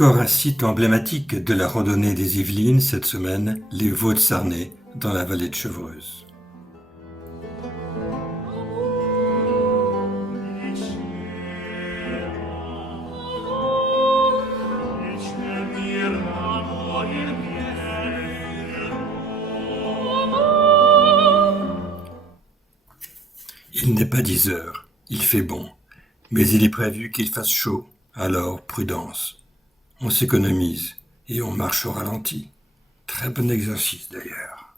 Encore un site emblématique de la randonnée des Yvelines cette semaine, les Vaux de Sarney, dans la vallée de Chevreuse. Il n'est pas 10 heures, il fait bon, mais il est prévu qu'il fasse chaud, alors prudence. On s'économise et on marche au ralenti. Très bon exercice d'ailleurs.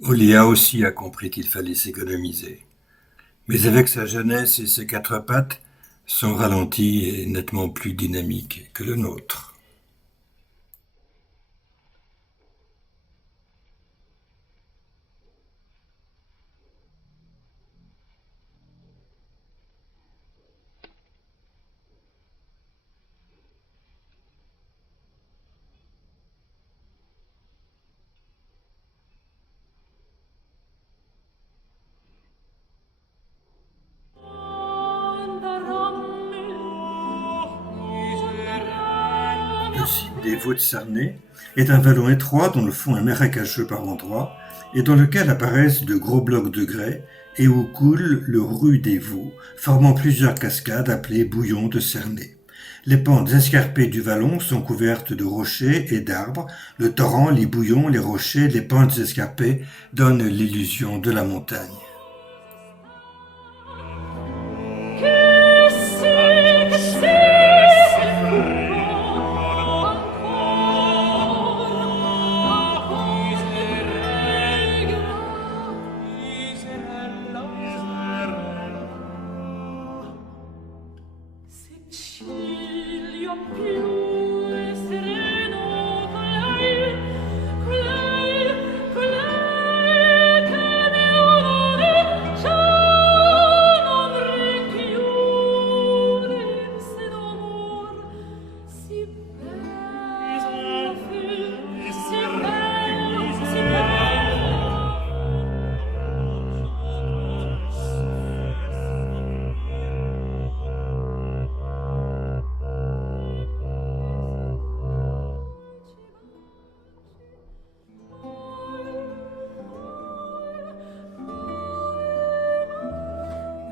Oléa aussi a compris qu'il fallait s'économiser. Mais avec sa jeunesse et ses quatre pattes, son ralenti est nettement plus dynamique que le nôtre. Le site des Vaux de Sarney est un vallon étroit dont le fond est marécageux par endroits et dans lequel apparaissent de gros blocs de grès et où coule le Rue des Vaux, formant plusieurs cascades appelées bouillons de Cernay. Les pentes escarpées du vallon sont couvertes de rochers et d'arbres. Le torrent, les bouillons, les rochers, les pentes escarpées donnent l'illusion de la montagne.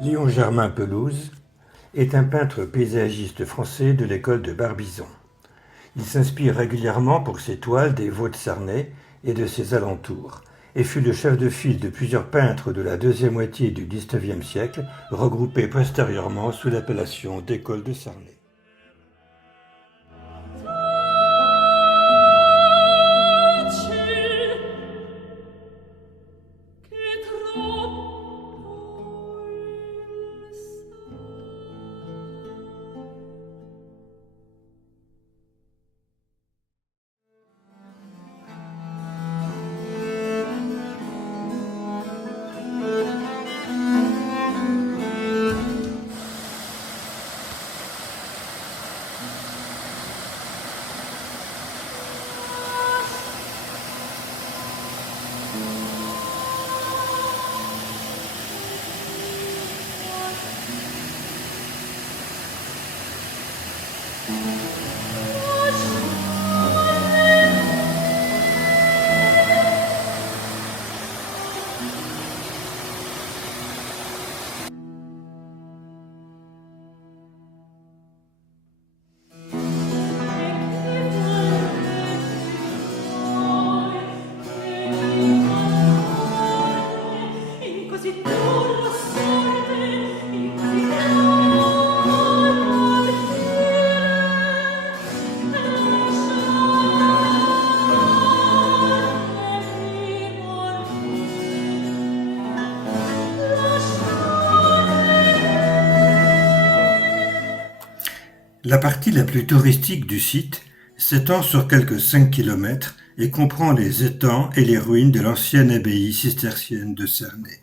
Léon Germain Pelouse est un peintre paysagiste français de l'école de Barbizon. Il s'inspire régulièrement pour ses toiles des Vaux de Sarney et de ses alentours, et fut le chef de file de plusieurs peintres de la deuxième moitié du XIXe siècle, regroupés postérieurement sous l'appellation d'école de Sarney. La partie la plus touristique du site s'étend sur quelques 5 kilomètres et comprend les étangs et les ruines de l'ancienne abbaye cistercienne de Cernay.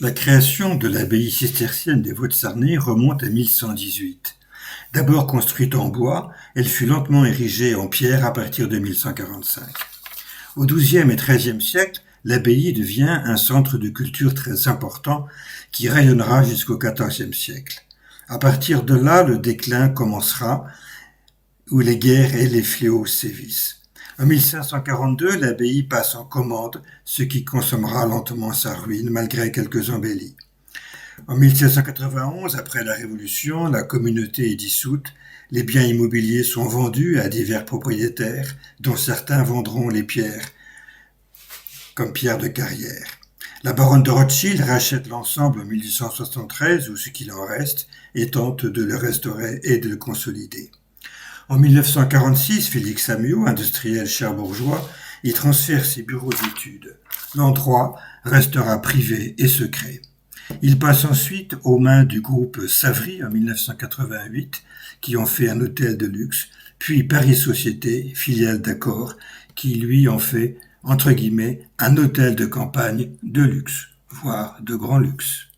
La création de l'abbaye cistercienne des Vaux-de-Sarney remonte à 1118. D'abord construite en bois, elle fut lentement érigée en pierre à partir de 1145. Au XIIe et XIIIe siècle, l'abbaye devient un centre de culture très important qui rayonnera jusqu'au XIVe siècle. À partir de là, le déclin commencera, où les guerres et les fléaux sévissent. En 1542, l'abbaye passe en commande, ce qui consommera lentement sa ruine malgré quelques embellis. En 1791, après la Révolution, la communauté est dissoute, les biens immobiliers sont vendus à divers propriétaires, dont certains vendront les pierres comme pierres de carrière. La baronne de Rothschild rachète l'ensemble en 1873, ou ce qu'il en reste, et tente de le restaurer et de le consolider. En 1946, Félix Amiot, industriel cherbourgeois, y transfère ses bureaux d'études. L'endroit restera privé et secret. Il passe ensuite aux mains du groupe Savary en 1988, qui en fait un hôtel de luxe, puis Paris Société, filiale d'Accor, qui lui en fait, entre guillemets, un hôtel de campagne de luxe, voire de grand luxe.